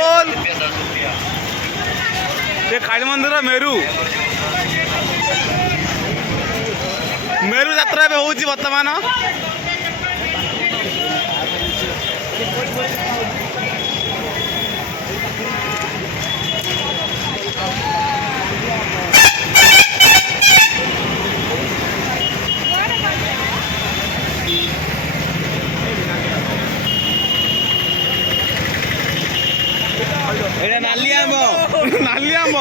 बोल ये काली मंदिर मेरू मेरू यात्रा भी होची वर्तमान नाली आंब नाली आंब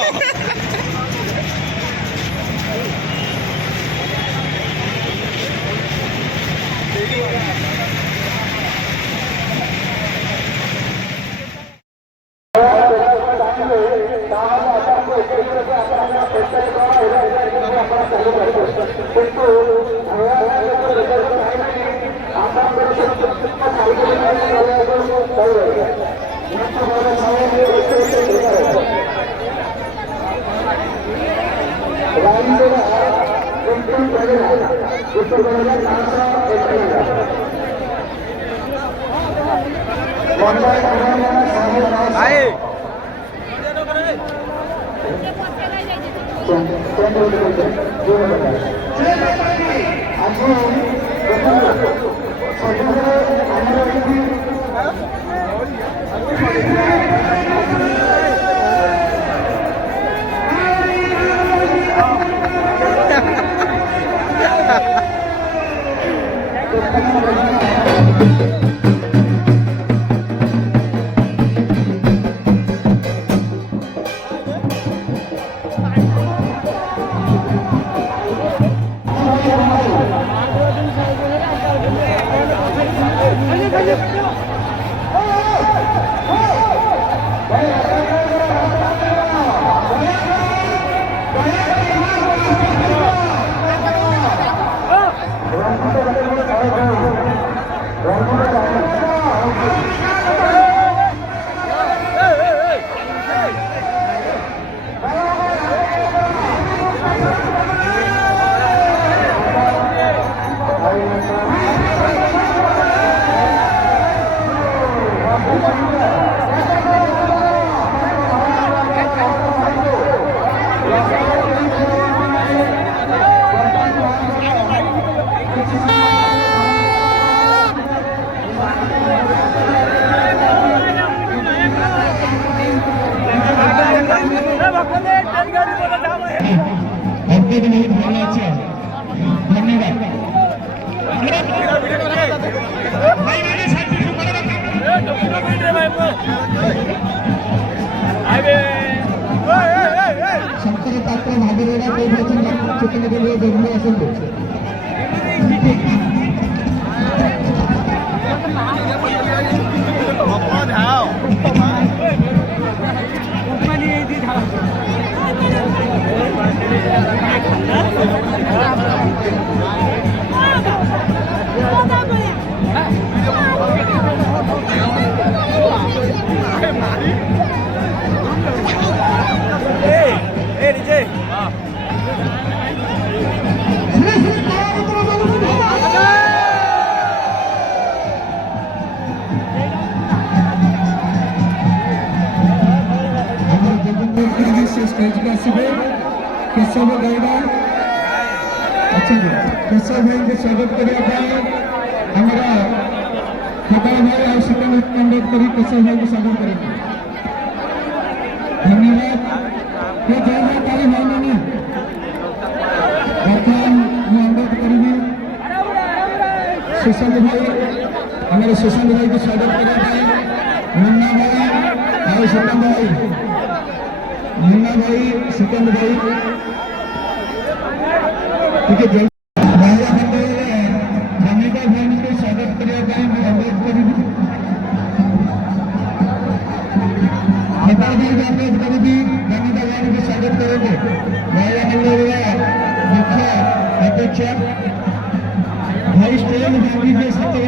शंकर पात्र भागीदारा चित्रपती जन्म असेल स्टेज पर आसवे केशव गौड़ा अच्छा केशव भाई को स्वागत करने हमारा खदा भाई और सेकेंड अनुरोध करी केशव भाई को स्वागत करेंगे धन्यवाद ये जय भाई ताली भाई मैंने वर्तमान मैं अनुरोध करी सुशांत भाई हमारे सुशांत भाई को स्वागत करने मुन्ना भाई और सुशांत भाई मुन्ना भाई सिकंद भाई ठीक है भाई भूमिका भाई को स्वागत करने मैं अनुरोध करी नेता भाई अनुरोध करी भूमिका भाई को स्वागत करेंगे भाई मुख्य अध्यक्ष भाई स्टेज भागी के सत्य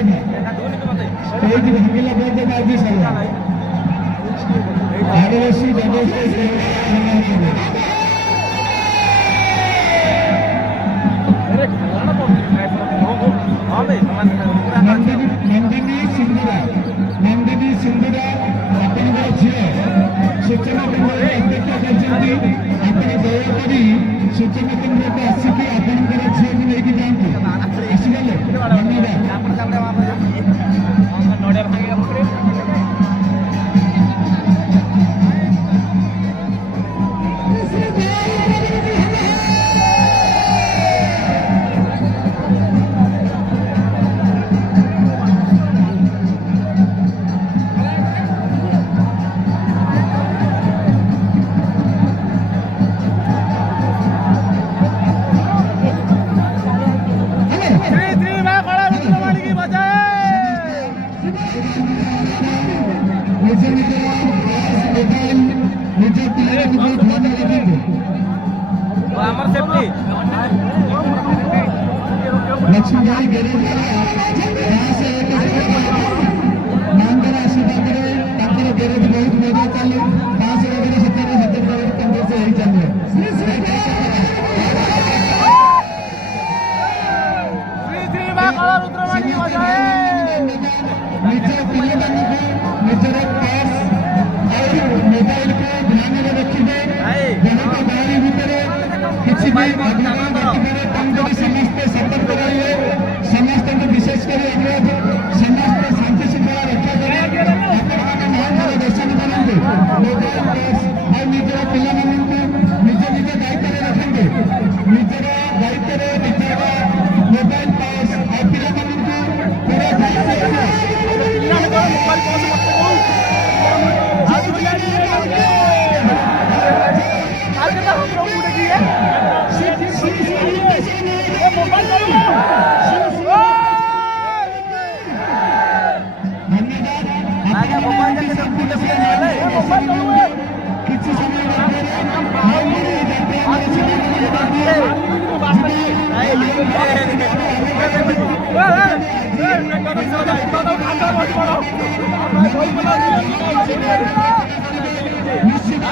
स्टेज भागीला बहुत बाजी सर आदिवासी जनजाति नंदिनी सिंधुरा आपन झील ଦୟାକରି ସୂଚନା କେନ୍ଦ୍ରକୁ ଆସିକି ଆପଣଙ୍କର ଝିଅକୁ ନେଇକି ଯାଆନ୍ତୁ। ଆସିଗଲେ ନିଜ ନିଜର ମୋବାଇଲ ନିଜ ପିଲାମାନଙ୍କୁ ଧ୍ୟାନ ରଖନ୍ତୁ। ଲକ୍ଷ୍ମୀବାଇ ଗେରେଜ ମାଙ୍କର ଆଶୀର୍ବାଦରେ ତାଙ୍କର ଗେରେଜ ବହୁତ ମଜା ଚାଲୁ। 5 କଂଗ୍ରେସ ହେଇ ଚାଲିବ। ନିଜ ପିଲାମାନଙ୍କୁ ନିଜର ପର୍ସ ଆଉ ମୋବାଇଲକୁ ଧ୍ୟାନରେ ରଖିବେ। ଜଣକ ଗାଡ଼ି ଭିତରେ କିଛି ବି ଘଟଣା ଘଟିପାରେ, ତେଣୁ କରି ସମସ୍ତେ ସତର୍କ ରହିବେ। ସମସ୍ତଙ୍କୁ ବିଶେଷ କରି ଅନୁରୋଧ, ସମସ୍ତେ ଶାନ୍ତି ଶୃଙ୍ଖଳା ରକ୍ଷା କରି ଆପଣମାନେ ମାଙ୍କର ଦର୍ଶନ କରନ୍ତୁ। ମୋବାଇଲ ପର୍ସ ଆଉ ନିଜର ପିଲାମାନଙ୍କୁ ନିଜ ନିଜ ଦାୟିତ୍ୱରେ ରଖନ୍ତୁ। ନିଜର ଦାୟିତ୍ୱରେ ନିଜର ମୋବାଇଲ ପର୍ସ ଆଉ ପିଲାମାନଙ୍କୁ ପୁରା ଦାୟିତ୍ୱ କିଛି ସମୟ ନିଶ୍ଚିତ